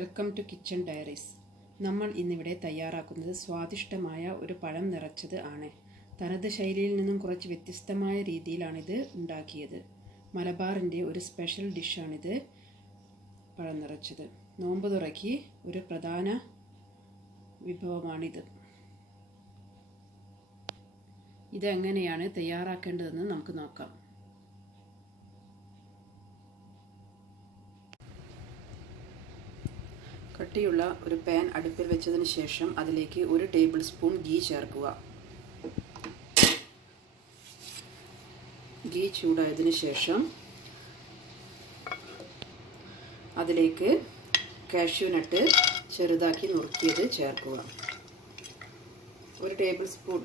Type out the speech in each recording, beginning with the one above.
Welcome to kitchen diaries. നമ്മൾ ഇന്നിവിടെ തയ്യാറാക്കുന്നത് സ്വാദിഷ്ടമായ ഒരു പഴം നിറച്ചത് ആണ്. തനത് ശൈലിയിൽ നിന്നും കുറച്ച് വ്യത്യസ്തമായ രീതിയിലാണിത് ഉണ്ടാക്കിയത്. മലബാറിൻ്റെ ഒരു സ്പെഷ്യൽ ഡിഷാണിത്, പഴം നിറച്ചത്. നോമ്പ് തുറക്കി ഒരു പ്രധാന വിഭവമാണിത്. ഇതെങ്ങനെയാണ് തയ്യാറാക്കേണ്ടതെന്ന് നമുക്ക് നോക്കാം. കട്ടിയുള്ള ഒരു പാൻ അടുപ്പിൽ വെച്ചതിന് ശേഷം അതിലേക്ക് 1 ടേബിൾ സ്പൂൺ ഗീ ചേർക്കുക. ഗീ ചൂടായതിന് ശേഷം അതിലേക്ക് കാഷ്യൂ നട്ട് ചെറുതാക്കി നുറുക്കിയത് ചേർക്കുക. 1 table spoon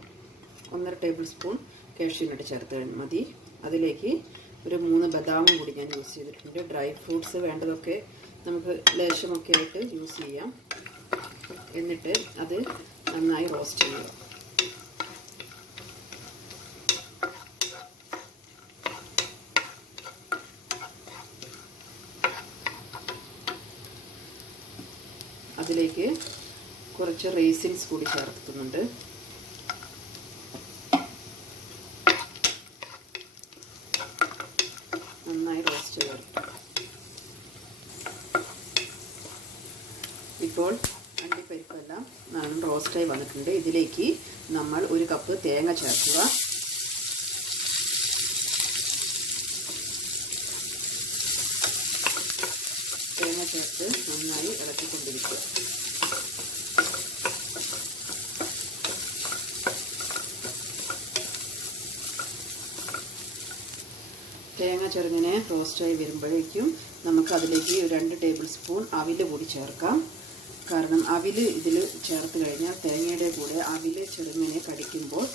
1.5 table spoon cashew nut ചേർത്ത് മതി. അതിലേക്ക് ഒരു 3 ബദാമും കൂടി ഞാൻ യൂസ് ചെയ്തിട്ടുണ്ട്. ഡ്രൈ ഫ്രൂട്ട്സ് വേണ്ടതൊക്കെ നമുക്ക് ലേശമൊക്കെ ആയിട്ട് യൂസ് ചെയ്യാം. എന്നിട്ട് അത് നന്നായി റോസ്റ്റ് ചെയ്യുക. അതിലേക്ക് കുറച്ച് റേസിൻസ് കൂടി ചേർക്കുന്നുണ്ട്. നന്നായി റോസ്റ്റ് ചെയ്തെടുക്കുക. ഇപ്പോൾ അണ്ടിപ്പരിപ്പെല്ലാം റോസ്റ്റായി വന്നിട്ടുണ്ട്. ഇതിലേക്ക് നമ്മൾ 1 കപ്പ് തേങ്ങ ചേർക്കുക. തേങ്ങ ചേർത്ത് നന്നായി ഇളക്കിക്കൊണ്ടിരിക്കുക. തേങ്ങ ചെറുങ്ങനെ റോസ്റ്റായി വരുമ്പോഴേക്കും നമുക്ക് അതിലേക്ക് 2 ടേബിൾ സ്പൂൺ അവിൽ കൂടി ചേർക്കാം. കാരണം അവിൽ ഇതിൽ ചേർത്ത് കഴിഞ്ഞാൽ തേങ്ങയുടെ കൂടെ അവിൽ ചെറുങ്ങനെ കടിക്കുമ്പോൾ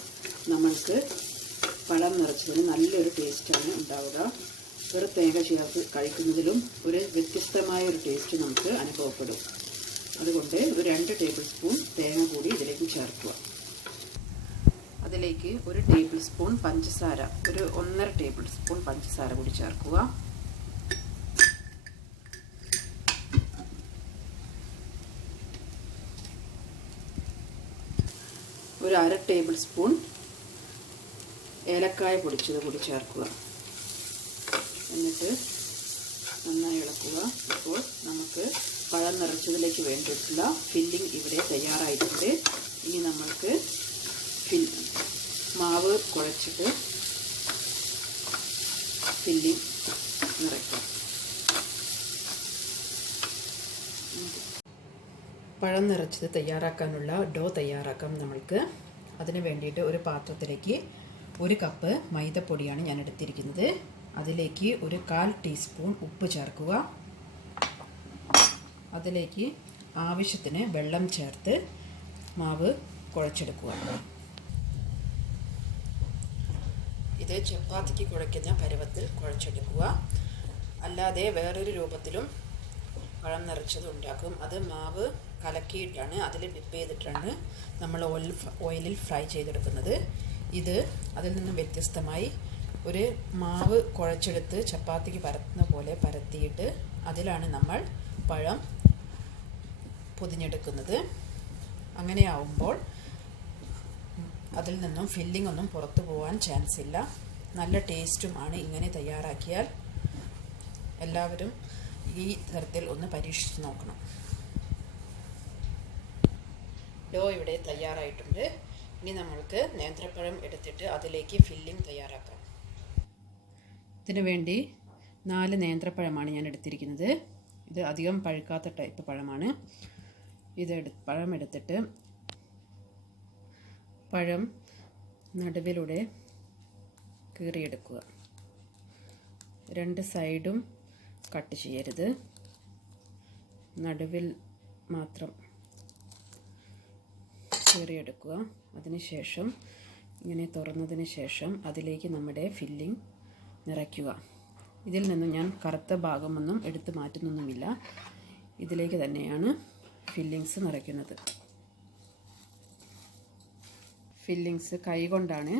നമ്മൾക്ക് പഴം നിറച്ചതിന് നല്ലൊരു ടേസ്റ്റാണ് ഉണ്ടാവുക. വെറും തേങ്ങ ചേർത്ത് കഴിക്കുന്നതിലും ഒരു വ്യത്യസ്തമായ ഒരു ടേസ്റ്റ് നമുക്ക് അനുഭവപ്പെടും. അതുകൊണ്ട് ഒരു 2 ടേബിൾ സ്പൂൺ തേങ്ങ കൂടി ഇതിലേക്ക് ചേർക്കുക. അതിലേക്ക് 1 ടേബിൾ സ്പൂൺ പഞ്ചസാര, ഒരു 1.5 ടേബിൾ സ്പൂൺ പഞ്ചസാര കൂടി ചേർക്കുക. ഒരു 1/2 ടേബിൾ സ്പൂൺ ഏലക്കായ പൊടിച്ചത് കൂടി ചേർക്കുക. എന്നിട്ട് നന്നായി ഇളക്കുക. ഇപ്പോൾ നമുക്ക് പഴം നിറച്ചതിലേക്ക് വേണ്ടിയിട്ടുള്ള ഫില്ലിംഗ് ഇവിടെ തയ്യാറായിട്ടുണ്ട്. ഇനി നമ്മൾക്ക് മാവ് കുഴച്ചിട്ട് ഫില്ലിംഗ് നിറയ്ക്കാം. പഴം നിറച്ചത് തയ്യാറാക്കാനുള്ള ഡോ തയ്യാറാക്കാം നമ്മൾക്ക്. അതിന് വേണ്ടിയിട്ട് ഒരു പാത്രത്തിലേക്ക് 1 കപ്പ് മൈദപ്പൊടിയാണ് ഞാൻ എടുത്തിരിക്കുന്നത്. അതിലേക്ക് ഒരു 1/4 ടീസ്പൂൺ ഉപ്പ് ചേർക്കുക. അതിലേക്ക് ആവശ്യത്തിന് വെള്ളം ചേർത്ത് മാവ് കുഴച്ചെടുക്കുക. ഇത് ചപ്പാത്തിക്ക് കുഴയ്ക്കുന്ന പരുവത്തിൽ കുഴച്ചെടുക്കുക. അല്ലാതെ വേറൊരു രൂപത്തിലും പഴം നിറച്ചത് ഉണ്ടാക്കും. അത് മാവ് കലക്കിയിട്ടാണ്, അതിൽ ഡിപ്പ് ചെയ്തിട്ടാണ് നമ്മൾ ഓയിലിൽ ഫ്രൈ ചെയ്തെടുക്കുന്നത്. ഇത് അതിൽ നിന്നും വ്യത്യസ്തമായി ഒരു മാവ് കുഴച്ചെടുത്ത് ചപ്പാത്തിക്ക് പരത്തുന്ന പോലെ പരത്തിയിട്ട് അതിലാണ് നമ്മൾ പഴം പൊതിഞ്ഞെടുക്കുന്നത്. അങ്ങനെയാവുമ്പോൾ അതിൽ നിന്നും ഫില്ലിംഗ് ഒന്നും പുറത്തു പോകാൻ ചാൻസ് ഇല്ല. നല്ല ടേസ്റ്റുമാണ് ഇങ്ങനെ തയ്യാറാക്കിയാൽ. എല്ലാവരും ഈ തരത്തിൽ ഒന്ന് പരീക്ഷിച്ച് നോക്കണം. ഡോ ഇവിടെ തയ്യാറായിട്ടുണ്ട്. ഇനി നമ്മൾക്ക് നേന്ത്രപ്പഴം എടുത്തിട്ട് അതിലേക്ക് ഫില്ലിംഗ് തയ്യാറാക്കാം. ഇതിനു വേണ്ടി 4 നേന്ത്രപ്പഴമാണ് ഞാൻ എടുത്തിരിക്കുന്നത്. ഇത് അധികം പഴുക്കാത്ത ടൈപ്പ് പഴമാണ്. പഴം എടുത്തിട്ട് പഴം നടുവിലൂടെ കീറിയെടുക്കുക. 2 സൈഡും കട്ട് ചെയ്യരുത്, നടുവിൽ മാത്രം കീറിയെടുക്കുക. അതിനുശേഷം ഇങ്ങനെ തുറന്നതിന് ശേഷം അതിലേക്ക് നമ്മുടെ ഫില്ലിംഗ് നിറയ്ക്കുക. ഇതിൽ നിന്നും ഞാൻ കറുത്ത ഭാഗമൊന്നും എടുത്ത് മാറ്റുന്നൊന്നുമില്ല. ഇതിലേക്ക് തന്നെയാണ് ഫില്ലിങ്സ് നിറയ്ക്കുന്നത്. ഫില്ലിങ്സ് കൈകൊണ്ടാണ്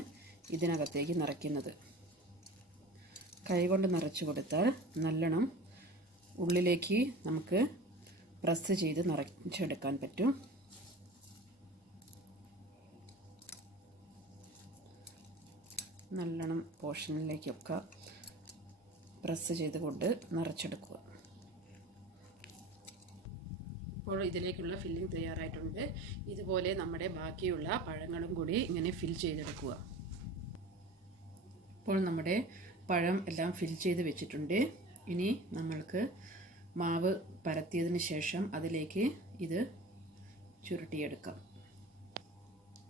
ഇതിനകത്തേക്ക് നിറയ്ക്കുന്നത്. കൈകൊണ്ട് നിറച്ച് കൊടുത്താൽ നല്ലോണം ഉള്ളിലേക്ക് നമുക്ക് പ്രസ് ചെയ്ത് നിറച്ചെടുക്കാൻ പറ്റും. നല്ലോണം പോർഷനിലേക്കൊക്കെ പ്രസ് ചെയ്തുകൊണ്ട് നിറച്ചെടുക്കുക. ഇപ്പോൾ ഇതിലേക്കുള്ള ഫില്ലിംഗ് തയ്യാറായിട്ടുണ്ട്. ഇതുപോലെ നമ്മുടെ ബാക്കിയുള്ള പഴങ്ങളും കൂടി ഇങ്ങനെ ഫിൽ ചെയ്തെടുക്കുക. ഇപ്പോൾ നമ്മുടെ പഴം എല്ലാം ഫിൽ ചെയ്ത് വെച്ചിട്ടുണ്ട്. ഇനി നമ്മൾക്ക് മാവ് പരത്തിയതിന് ശേഷം അതിലേക്ക് ഇത് ചുരുട്ടിയെടുക്കാം.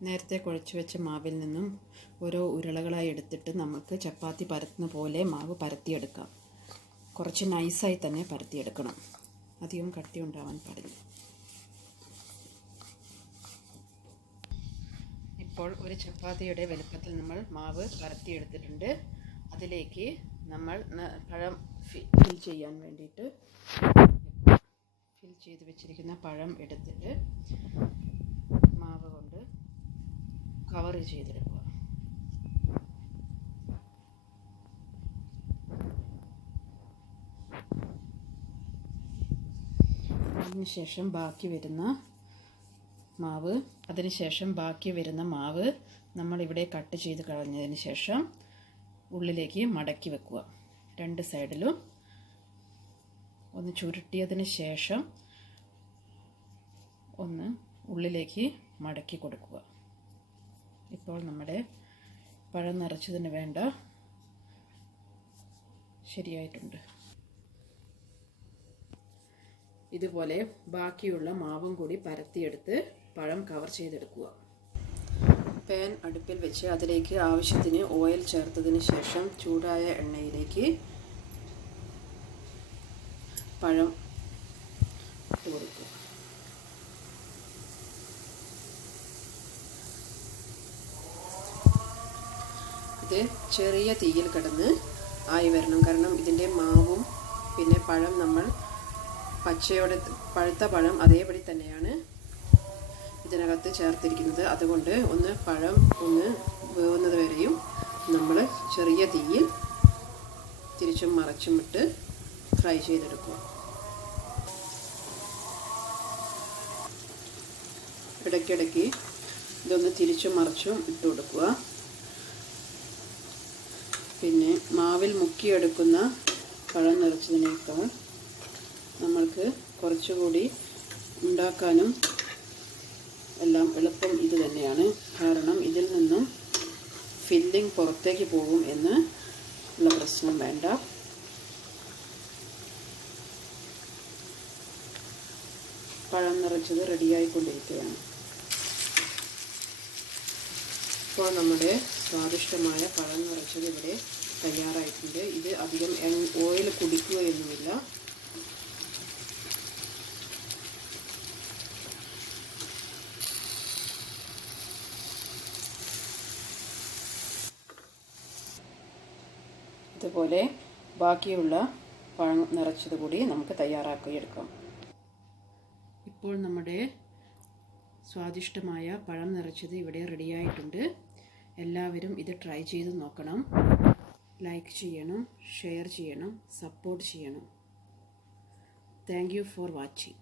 നേരത്തെ കുഴച്ച് വെച്ച മാവിൽ നിന്നും ഓരോ ഉരുളകളായി എടുത്തിട്ട് നമുക്ക് ചപ്പാത്തി പരത്തുന്ന പോലെ മാവ് പരത്തിയെടുക്കാം. കുറച്ച് നൈസായി തന്നെ പരത്തിയെടുക്കണം, അധികം കട്ടി ഉണ്ടാവാൻ പാടില്ല. ഇപ്പോൾ ഒരു ചപ്പാത്തിയുടെ വലുപ്പത്തിൽ നമ്മൾ മാവ് പരത്തിയെടുത്തിട്ടുണ്ട്. അതിലേക്ക് നമ്മൾ പഴം ഫിൽ ചെയ്യാൻ വേണ്ടിയിട്ട് ഫിൽ ചെയ്ത് വെച്ചിരിക്കുന്ന പഴം എടുത്തിട്ട് മാവ് കൊണ്ട് കവർ ചെയ്തെടുക്കുക. അതിനുശേഷം ബാക്കി വരുന്ന മാവ് നമ്മളിവിടെ കട്ട് ചെയ്ത് കളഞ്ഞതിന് ശേഷം ഉള്ളിലേക്ക് മടക്കി വെക്കുക. രണ്ട് സൈഡിലും ഒന്ന് ചുരുട്ടിയതിന് ശേഷം ഒന്ന് ഉള്ളിലേക്ക് മടക്കി കൊടുക്കുക. ഇപ്പോൾ നമ്മുടെ പഴം നിറച്ചതിന് വേണ്ട ശരിയായിട്ടുണ്ട്. ഇതുപോലെ ബാക്കിയുള്ള മാവും കൂടി പരത്തിയെടുത്ത് പഴം കവർ ചെയ്തെടുക്കുക. പാൻ അടുപ്പിൽ വെച്ച് അതിലേക്ക് ആവശ്യത്തിന് ഓയിൽ ചേർത്തതിന് ശേഷം ചൂടായ എണ്ണയിലേക്ക് പഴം ഇട്ട് കൊടുക്കുക. ഇത് ചെറിയ തീയിൽ കിടന്ന് ആയി വരണം. കാരണം ഇതിൻ്റെ മാവും പിന്നെ പഴം നമ്മൾ പഴുത്ത പഴം അതേപടി തന്നെയാണ് ഇതിനകത്ത് ചേർത്തിരിക്കുന്നത്. അതുകൊണ്ട് പഴം വേവുന്നത് വരെയും നമ്മൾ ചെറിയ തീയിൽ തിരിച്ചും മറിച്ചും ഇട്ട് ഫ്രൈ ചെയ്തെടുക്കുക. ഇടയ്ക്കിടയ്ക്ക് ഇതൊന്ന് തിരിച്ചും മറിച്ചും ഇട്ട് കൊടുക്കുക. പിന്നെ മാവിൽ മുക്കിയെടുക്കുന്ന പഴം നിറച്ചതിനേക്കാൾ നമ്മൾക്ക് കുറച്ചുകൂടി ഉണ്ടാക്കാനും എല്ലാം എളുപ്പം ഇത് തന്നെയാണ്. കാരണം ഇതിൽ നിന്നും ഫില്ലിംഗ് പുറത്തേക്ക് പോകും എന്ന് ഉള്ള പ്രശ്നം വേണ്ട. പഴം നിറച്ചത് റെഡിയായിക്കൊണ്ടിരിക്കുകയാണ്. ഇപ്പോൾ നമ്മുടെ സ്വാദിഷ്ടമായ പഴം നിറച്ചത് ഇവിടെ തയ്യാറായിട്ടുണ്ട്. ഇത് അധികം ഓയിൽ കുടിക്കുകയൊന്നുമില്ല. ഇതുപോലെ ബാക്കിയുള്ള പഴം നിറച്ചത് കൂടി നമുക്ക് തയ്യാറാക്കിയെടുക്കാം. ഇപ്പോൾ നമ്മുടെ സ്വാദിഷ്ടമായ പഴം നിറച്ചത് ഇവിടെ റെഡിയായിട്ടുണ്ട്. എല്ലാവരും ഇത് ട്രൈ ചെയ്ത് നോക്കണം. ലൈക്ക് ചെയ്യണം, ഷെയർ ചെയ്യണം, സപ്പോർട്ട് ചെയ്യണം. Thank you for watching.